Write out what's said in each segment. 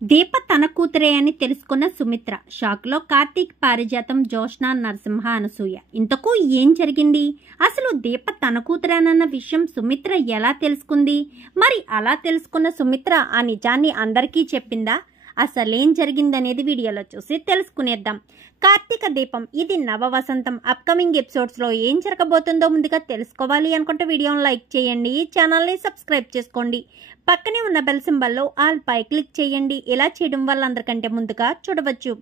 దీప తన కూతురే అని తెలుసుకున్న సుమిత్ర షాక్లో కార్తీక్, పారిజాతం, జోష్న, నరసింహ, అనసూయ. ఇంతకు ఏం జరిగింది? అసలు దీప తన కూతురేనన్న విషయం సుమిత్ర ఎలా తెలుసుకుంది? మరి అలా తెలుసుకున్న సుమిత్ర ఆ నిజాన్ని అందరికీ చెప్పిందా? అసలేం జరిగిందనేది వీడియోలో చూసి తెలుసుకునేద్దాం. కార్తీక దీపం ఇది నవ వసంతం అప్కమింగ్ ఎపిసోడ్స్లో ఏం జరగబోతుందో ముందుగా తెలుసుకోవాలి అనుకుంటే వీడియోని లైక్ చేయండి, ఛానల్ని సబ్స్క్రైబ్ చేసుకోండి, పక్కనే ఉన్న బెల్ సింబల్లో ఆల్ పై క్లిక్ చేయండి. ఇలా చేయడం వల్ల అందరికంటే ముందుగా చూడవచ్చు.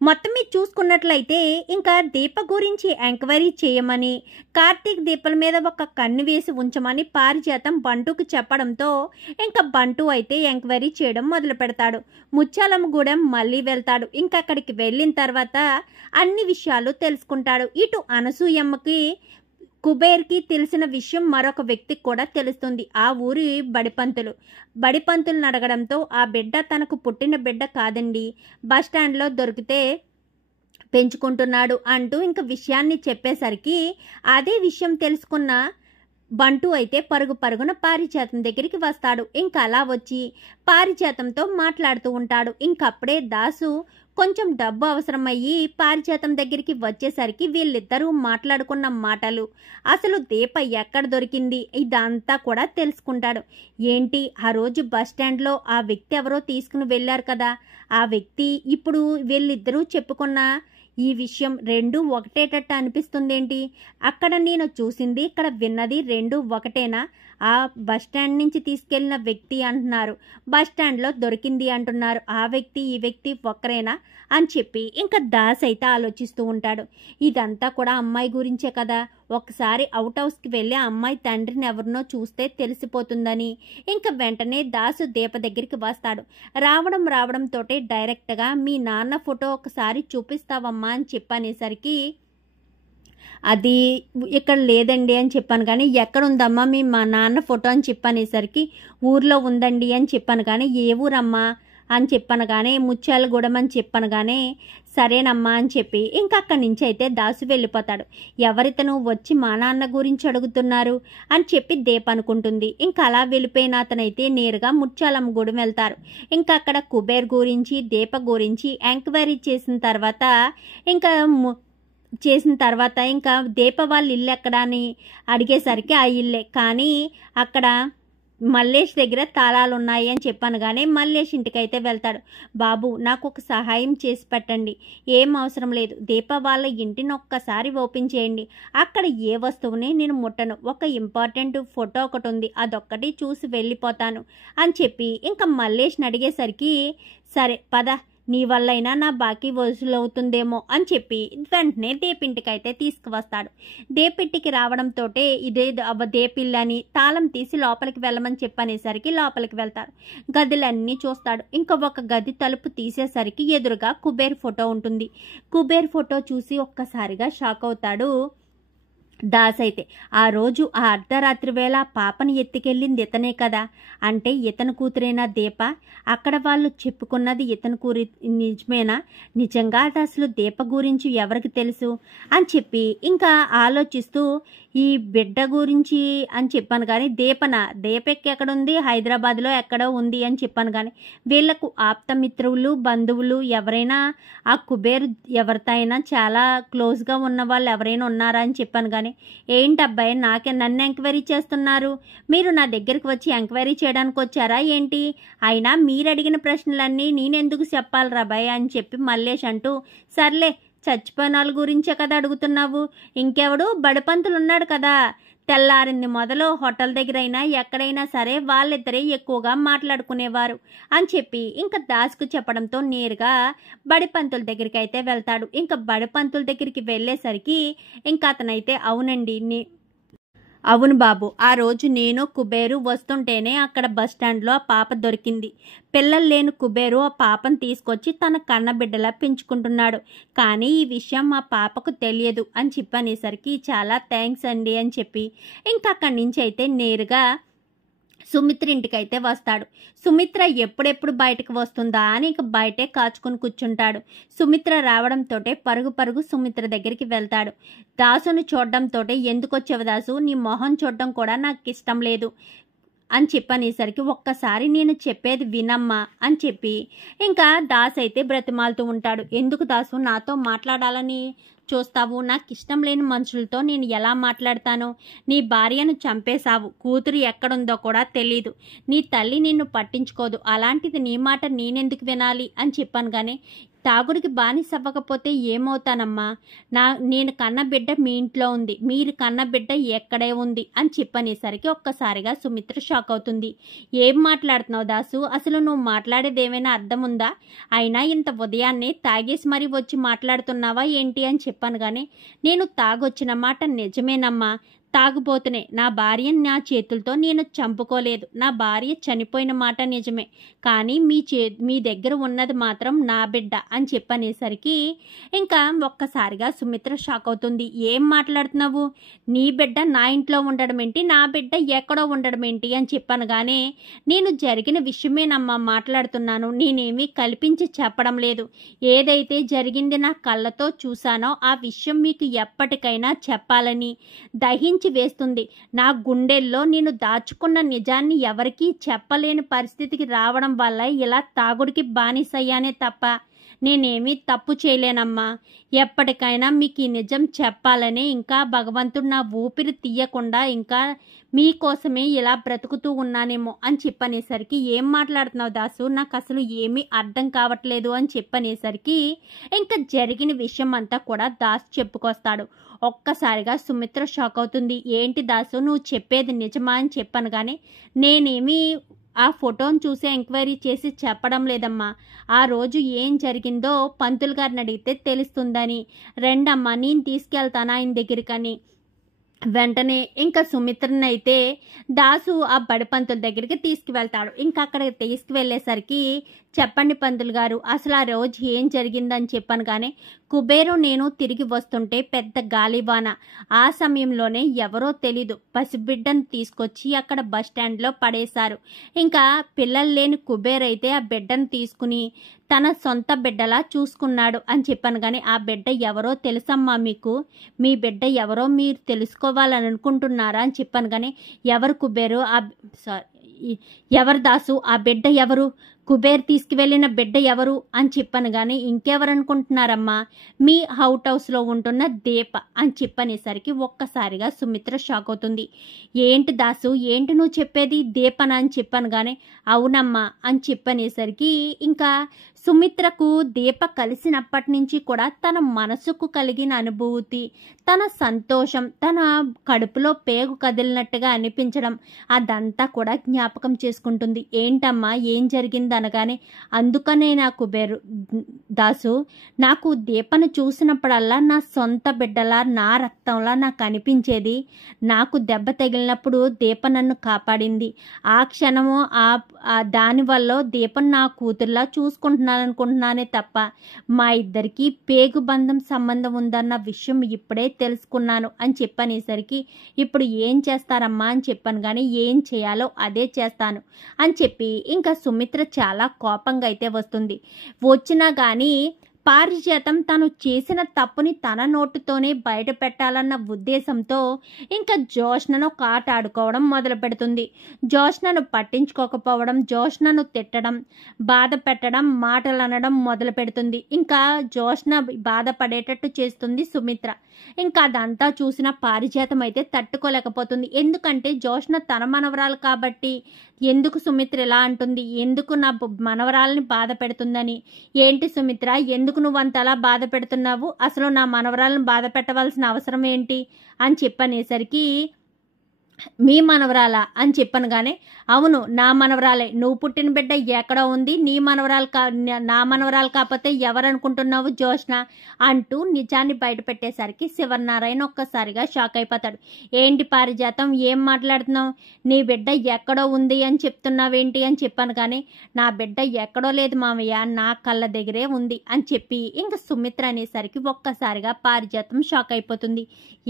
మొత్తం మీరు చూసుకున్నట్లయితే ఇంకా దీప గురించి ఎంక్వైరీ చేయమని, కార్తీక్ దీపల మీద ఒక కన్ను వేసి ఉంచమని పారిజాతం బంటుకు చెప్పడంతో ఇంకా బంటు అయితే ఎంక్వైరీ చేయడం మొదలు పెడతాడు. ముత్యాలమ్మగూడెం మళ్ళీ వెళ్తాడు. ఇంకా అక్కడికి వెళ్ళిన తర్వాత అన్ని విషయాలు తెలుసుకుంటాడు. ఇటు అనసూయమ్మకి, కుబేర్కి తెలిసిన విషయం మరొక వ్యక్తికి కూడా తెలుస్తుంది. ఆ ఊరి బడిపంతులను అడగడంతో ఆ బిడ్డ తనకు పుట్టిన బిడ్డ కాదండి, బస్టాండ్లో దొరికితే పెంచుకుంటున్నాడు అంటూ ఇంక విషయాన్ని చెప్పేసరికి అదే విషయం తెలుసుకున్న బంటు అయితే పరుగున పారిజాతం దగ్గరికి వస్తాడు. ఇంకా అలా వచ్చి పారిజాతంతో మాట్లాడుతూ ఉంటాడు. ఇంకప్పుడే దాసు కొంచెం డబ్బు అవసరమయ్యి పారిజాతం దగ్గరికి వచ్చేసరికి వీళ్ళిద్దరూ మాట్లాడుకున్న మాటలు, అసలు దీప ఎక్కడ దొరికింది, ఇదంతా కూడా తెలుసుకుంటాడు. ఏంటి ఆ రోజు బస్టాండ్లో ఆ వ్యక్తి ఎవరో తీసుకుని వెళ్ళారు కదా, ఆ వ్యక్తి ఇప్పుడు వీళ్ళిద్దరూ చెప్పుకున్న ఈ విషయం రెండు ఒకటేటట్టు అనిపిస్తుందేంటి? అక్కడ నేను చూసింది, ఇక్కడ విన్నది రెండు ఒకటేనా? ఆ బస్టాండ్ నుంచి తీసుకెళ్లిన వ్యక్తి అంటున్నారు, బస్టాండ్లో దొరికింది అంటున్నారు, ఆ వ్యక్తి ఈ వ్యక్తి ఒక్కరేనా అని చెప్పి ఇంకా దాస్ అయితే ఆలోచిస్తూ ఉంటాడు. ఇదంతా కూడా అమ్మాయి గురించే కదా, ఒకసారి అవుట్ హౌస్కి వెళ్ళి అమ్మాయి తండ్రిని ఎవరినో చూస్తే తెలిసిపోతుందని ఇంకా వెంటనే దాసు దీప దగ్గరికి వస్తాడు. రావడంతో డైరెక్ట్గా మీ నాన్న ఫోటో ఒకసారి చూపిస్తావమ్మా అని చెప్పనేసరికి అది ఇక్కడ లేదండి అని చెప్పాను, కానీ ఎక్కడ ఉందమ్మా మా నాన్న ఫోటో అని చెప్పనేసరికి ఊర్లో ఉందండి అని చెప్పాను, కానీ ఏ ఊరమ్మా అని చెప్పాను, కానీ ముత్యాలగూడెం అని చెప్పాను, కానీ సరేనమ్మా అని చెప్పి ఇంకా అక్కడి నుంచి అయితే దాసు వెళ్ళిపోతాడు. ఎవరితను వచ్చి మా నాన్న గురించి అడుగుతున్నారు అని చెప్పి దీప అనుకుంటుంది. ఇంకా అలా వెళ్ళిపోయిన అతనైతే నేరుగా ముత్యాలమ్మగూడెం వెళ్తారు. ఇంకా అక్కడ కుబేర్ గురించి, దీప గురించి ఎంక్వైరీ చేసిన తర్వాత ఇంకా దీప వాళ్ళ ఇల్లు ఎక్కడ అని అడిగేసరికి ఆ ఇల్లే, కానీ అక్కడ మల్లేష్ దగ్గర తాళాలు ఉన్నాయి అని చెప్పాను, కానీ మల్లేష్ ఇంటికైతే వెళ్తాడు. బాబు నాకు ఒక సహాయం చేసి పెట్టండి, ఏం అవసరం లేదు, దీప వాళ్ళ ఇంటిని ఒక్కసారి ఓపెన్ చేయండి, అక్కడ ఏ వస్తువుని నేను ముట్టను, ఒక ఇంపార్టెంట్ ఫోటో ఒకటి ఉంది, అదొక్కటి చూసి వెళ్ళిపోతాను అని చెప్పి ఇంకా మల్లేష్ని అడిగేసరికి సరే పద, నీ వల్లైనా నా బాకీ వసూలవుతుందేమో అని చెప్పి వెంటనే దేపింటికైతే తీసుకువస్తాడు. దేపింటికి రావడంతో ఇదే దేపిల్లని తాళం తీసి లోపలికి వెళ్ళమని చెప్పనేసరికి లోపలికి వెళ్తాడు. గదులన్నీ చూస్తాడు. ఇంకా ఒక గది తలుపు తీసేసరికి ఎదురుగా కుబేర్ ఫోటో ఉంటుంది. కుబేర్ ఫోటో చూసి ఒక్కసారిగా షాక్ అవుతాడు దాస్ అయితే. ఆ రోజు ఆ అర్ధరాత్రి వేళ పాపని ఎత్తుకెళ్ళింది ఇతనే కదా, అంటే ఇతను కూతురేనా దీప? అక్కడ వాళ్ళు చెప్పుకున్నది ఇతను నిజమేనా? నిజంగా అది అసలు దీప గురించి ఎవరికి తెలుసు అని చెప్పి ఇంకా ఆలోచిస్తూ ఈ బిడ్డ గురించి అని చెప్పాను, కానీ దీపకి ఎక్కడుంది, హైదరాబాద్లో ఎక్కడో ఉంది అని చెప్పాను, కానీ వీళ్లకు ఆప్తమిత్రులు బంధువులు ఎవరైనా ఆ కుబేర్ ఎవరితో అయినా చాలా క్లోజ్గా ఉన్న వాళ్ళు ఎవరైనా ఉన్నారా అని చెప్పాను, కానీ ఏంటబ్బాయి నన్ను ఎంక్వైరీ చేస్తున్నారు, మీరు నా దగ్గరికి వచ్చి ఎంక్వైరీ చేయడానికి వచ్చారా ఏంటి? అయినా మీరు అడిగిన ప్రశ్నలన్నీ నేనెందుకు చెప్పాలి రాబాయ్ అని చెప్పి మల్లేష్ అంటూ, సర్లే చచ్చిపోయిన వాళ్ళ గురించే కదా అడుగుతున్నావు, ఇంకెవడు బడిపంతులు ఉన్నాడు కదా, తెల్లారింది మొదలు హోటల్ దగ్గర అయినా ఎక్కడైనా సరే వాళ్ళిద్దరే ఎక్కువగా మాట్లాడుకునేవారు అని చెప్పి ఇంకా దాసుకు చెప్పడంతో నేరుగా బడిపంతుల దగ్గరికి అయితే వెళ్తాడు. ఇంకా బడిపంతుల దగ్గరికి వెళ్ళేసరికి ఇంకా అతనైతే అవును బాబు, ఆ రోజు నేను కుబేరు వస్తుంటేనే అక్కడ బస్టాండ్లో ఆ పాప దొరికింది. పిల్లలు లేని కుబేరు ఆ పాపను తీసుకొచ్చి తన కన్నబిడ్డలా పెంచుకుంటున్నాడు, కానీ ఈ విషయం మా పాపకు తెలియదు అని చెప్పనేసరికి చాలా థ్యాంక్స్ అండి అని చెప్పి ఇంకా అక్కడి నుంచి అయితే నేరుగా సుమిత్ర ఇంటికైతే వస్తాడు. సుమిత్ర ఎప్పుడెప్పుడు బయటకు వస్తుందా అని ఇంక బయటే కాచుకుని కూర్చుంటాడు. సుమిత్ర రావడంతో పరుగు సుమిత్ర దగ్గరికి వెళ్తాడు. దాసుని చూడడంతో ఎందుకు వచ్చేవ దాసు, నీ మొహం చూడడం కూడా నాకు ఇష్టం లేదు, అని చెప్పనేసరికి ఒక్కసారి నేను చెప్పేది వినమ్మా అని చెప్పి ఇంకా దాస్ అయితే బ్రతిమాలుతూ ఉంటాడు. ఎందుకు దాసు నాతో మాట్లాడాలని చూస్తావు? నాకు ఇష్టం లేని మనుషులతో నేను ఎలా మాట్లాడతాను? నీ భార్యను చంపేశావు, కూతురు ఎక్కడుందో కూడా తెలీదు, నీ తల్లి నిన్ను పట్టించుకోదు, అలాంటిది నీ మాట నేనెందుకు వినాలి అని చెప్పాను. కానీ తాగుడికి బానిస అవ్వకపోతే ఏమవుతానమ్మా? నేను కన్న బిడ్డ మీ ఇంట్లో ఉంది, మీరు కన్న బిడ్డ ఎక్కడే ఉంది అని చెప్పనేసరికి ఒక్కసారిగా సుమిత్ర షాక్ అవుతుంది. ఏం మాట్లాడుతున్నావు దాసు? అసలు నువ్వు మాట్లాడేది ఏమైనా అర్థం ఉందా? అయినా ఇంత ఉదయాన్నే తాగేసి మరీ వచ్చి మాట్లాడుతున్నావా ఏంటి అని చెప్పాను. కానీ నేను తాగొచ్చిన మాట నిజమేనమ్మా, తాగుబోతునే. నా భార్యను నా చేతులతో నేను చంపుకోలేదు, నా భార్య చనిపోయిన మాట నిజమే, కానీ మీ దగ్గర ఉన్నది మాత్రం నా బిడ్డ అని చెప్పనేసరికి ఇంకా ఒక్కసారిగా సుమిత్ర షాక్ అవుతుంది. ఏం మాట్లాడుతున్నావు? నీ బిడ్డ నా ఇంట్లో ఉండడం ఏంటి, నా బిడ్డ ఎక్కడో ఉండడం ఏంటి అని చెప్పాను. కానీ నేను జరిగిన విషయమేనమ్మా మాట్లాడుతున్నాను, నేనేమీ కల్పించి చెప్పడం లేదు. ఏదైతే జరిగింది నా కళ్ళతో చూశానో ఆ విషయం మీకు ఎప్పటికైనా చెప్పాలని దహించి వేస్తుంది. నా గుండెల్లో నేను దాచుకున్న నిజాన్ని ఎవరికీ చెప్పలేని పరిస్థితికి రావడం వల్ల ఇలా తాగుడికి బానిసయ్యానే తప్ప నేనేమీ తప్పు చేయలేనమ్మా. ఎప్పటికైనా మీకు ఈ నిజం చెప్పాలని ఇంకా భగవంతుడు నా ఊపిరి తీయకుండా ఇంకా మీకోసమే ఇలా బ్రతుకుతూ ఉన్నానేమో అని చెప్పనేసరికి ఏం మాట్లాడుతున్నావు దాసు, నాకు అసలు ఏమీ అర్థం కావట్లేదు అని చెప్పనేసరికి ఇంకా జరిగిన విషయం అంతా కూడా దాసు చెప్పుకొస్తాడు. ఒక్కసారిగా సుమిత్ర షాక్ అవుతుంది. ఏంటి దాసు నువ్వు చెప్పేది నిజమా అని చెప్పాను. కానీ నేనేమీ ఆ ఫోటోను చూసి ఎంక్వైరీ చేసి చెప్పడం లేదమ్మా. ఆ రోజు ఏం జరిగిందో పంతులు గారిని అడిగితే తెలుస్తుందని. రెండమ్మా నేను తీసుకెళ్తాను ఆయన దగ్గరికని వెంటనే ఇంకా సుమిత్రని అయితే దాసు ఆ బడి పంతుల దగ్గరికి తీసుకువెళ్తాడు. ఇంకా అక్కడ తీసుకువెళ్ళేసరికి చెప్పండి పంతులు గారు, అసలు ఆ రోజు ఏం జరిగిందని చెప్పాను. కానీ కుబేరు నేను తిరిగి వస్తుంటే పెద్ద గాలివాన, ఆ సమయంలోనే ఎవరో తెలీదు పసిబిడ్డను తీసుకొచ్చి అక్కడ బస్టాండ్లో పడేశారు. ఇంకా పిల్లలు లేని కుబేర్ అయితే ఆ బిడ్డను తీసుకుని తన సొంత బిడ్డలా చూసుకున్నాడు అని చెప్పాను. కానీ ఆ బిడ్డ ఎవరో తెలుసమ్మా మీకు? మీ బిడ్డ ఎవరో మీరు తెలుసుకోవాలని అనుకుంటున్నారా అని చెప్పాను. కానీ ఎవరు కుబేరు? ఎవరు దాసు? ఆ బిడ్డ ఎవరు? కుబేర్ తీసుకువెళ్ళిన బిడ్డ ఎవరు అని చెప్పాను. కానీ ఇంకెవరు అనుకుంటున్నారమ్మా? మీ అవుట్ హౌస్లో ఉంటున్న దీప అని చెప్పనేసరికి ఒక్కసారిగా సుమిత్ర షాక్ అవుతుంది. ఏంటి దాసు, ఏంటి నువ్వు చెప్పేది? దీపన అని చెప్పాను. కానీ అవునమ్మా అని చెప్పనేసరికి ఇంకా సుమిత్రకు దీప కలిసినప్పటి నుంచి కూడా తన మనసుకు కలిగిన అనుభూతి, తన సంతోషం, తన కడుపులో పేగు కదిలినట్టుగా అనిపించడం అదంతా కూడా జ్ఞాపకం చేసుకుంటుంది. ఏంటమ్మా ఏం జరిగింది అనగానే అందుకనే నాకు దాసు నాకు దీపను చూసినప్పుడల్లా నా సొంత బిడ్డలా నా రక్తంలా నాకు అనిపించేది. నాకు దెబ్బ తగిలినప్పుడు దీప నన్ను కాపాడింది. ఆ క్షణము దానివల్ల దీపం నా కూతుర్లా చూసుకుంటున్నాననుకుంటున్నానే తప్ప మా ఇద్దరికి పేగు బంధం సంబంధం ఉందన్న విషయం ఇప్పుడే తెలుసుకున్నాను అని చెప్పనేసరికి ఇప్పుడు ఏం చేస్తారమ్మా అని చెప్పాను. కానీ ఏం చేయాలో అదే చేస్తాను అని చెప్పి ఇంకా సుమిత్ర చాలా కోపంగా అయితే వస్తుంది. వచ్చినా కానీ పారిజాతం తను చేసిన తప్పుని తన నోటుతోనే బయట పెట్టాలన్న ఉద్దేశంతో ఇంకా జోష్నను కాట ఆడుకోవడం మొదలు పెడుతుంది. జోష్నను పట్టించుకోకపోవడం, జోష్నను తిట్టడం, బాధ పెట్టడం, మాటలు అనడం మొదలు పెడుతుంది. ఇంకా జోష్న బాధపడేటట్టు చేస్తుంది సుమిత్ర. ఇంకా అదంతా చూసిన పారిజాతం అయితే తట్టుకోలేకపోతుంది. ఎందుకంటే జోష్న తన మనవరాలు కాబట్టి ఎందుకు సుమిత్ర ఇలా అంటుంది, ఎందుకు నా మనవరాలని బాధ పెడుతుందని. ఏంటి సుమిత్ర, ఎందుకు నువ్వు అంతలా బాధ పెడుతున్నావు? అసలు నా మనవరాలను బాధ పెట్టవలసిన అవసరం ఏంటి అని చెప్పనేసరికి మీ మనవరాలా అని చెప్పాను. కానీ అవును నా మనవరాలే, నువ్వు పుట్టిన బిడ్డ ఎక్కడో ఉంది, నా మనవరాలు కాకపోతే ఎవరనుకుంటున్నావు జోష్న అంటూ నిజాన్ని బయట పెట్టేసరికి శివనారాయణ ఒక్కసారిగా షాక్ అయిపోతాడు. ఏంటి పారిజాతం ఏం మాట్లాడుతున్నావు? నీ బిడ్డ ఎక్కడో ఉంది అని చెప్తున్నావేంటి అని చెప్పాను. కానీ నా బిడ్డ ఎక్కడో లేదు మామయ్య, నా కళ్ళ దగ్గరే ఉంది అని చెప్పి ఇంకా సుమిత్ర అనేసరికి ఒక్కసారిగా పారిజాతం షాక్ అయిపోతుంది.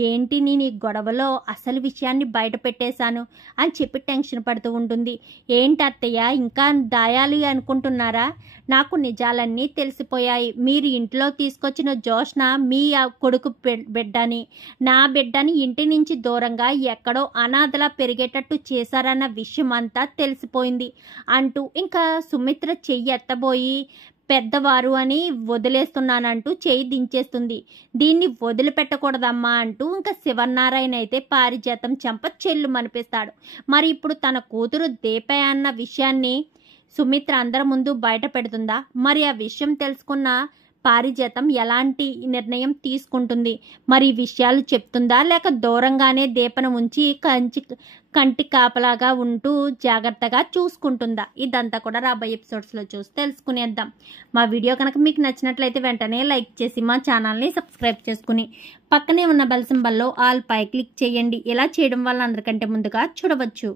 ఏంటి నేను ఈ గొడవలో అసలు విషయాన్ని బయట పెట్టేశాను అని చెప్పి టెన్షన్ పడుతూ ఉంటుంది. ఏంటి అత్తయ్య ఇంకా దాయాలి అనుకుంటున్నారా? నాకు నిజాలన్నీ తెలిసిపోయాయి. మీరు ఇంట్లో తీసుకొచ్చిన జోష్న మీ కొడుకు బిడ్డని, నా బిడ్డని ఇంటి నుంచి దూరంగా ఎక్కడో అనాథలా పెరిగేటట్టు చేశారన్న విషయం అంతా తెలిసిపోయింది అంటూ ఇంకా సుమిత్ర చెయ్యి ఎత్తబోయి పెద్దవారు అని వదిలేస్తున్నానంటూ చేయి దించేస్తుంది. దీన్ని వదిలిపెట్టకూడదమ్మా అంటూ ఇంకా శివనారాయణ అయితే పారిజాతం చెంప చెల్లు మనిపిస్తాడు. మరి ఇప్పుడు తన కూతురు దీప అన్న విషయాన్ని సుమిత్ర అందరి ముందు బయట పెడుతుందా? మరి ఆ విషయం తెలుసుకున్న పారిజాతం ఎలాంటి నిర్ణయం తీసుకుంటుంది? మరి ఈ విషయాలు చెప్తుందా లేక దూరంగానే దీపను ఉంచి కంటి కాపలాగా ఉంటూ జాగ్రత్తగా చూసుకుంటుందా? ఇదంతా కూడా రాబోయే ఎపిసోడ్స్లో చూసి తెలుసుకునేద్దాం. మా వీడియో కనుక మీకు నచ్చినట్లయితే వెంటనే లైక్ చేసి మా ఛానల్ని సబ్స్క్రైబ్ చేసుకుని పక్కనే ఉన్న బెల్ సింబల్లో ఆల్ పై క్లిక్ చేయండి. ఇలా చేయడం వల్ల అందరికంటే ముందుగా చూడవచ్చు.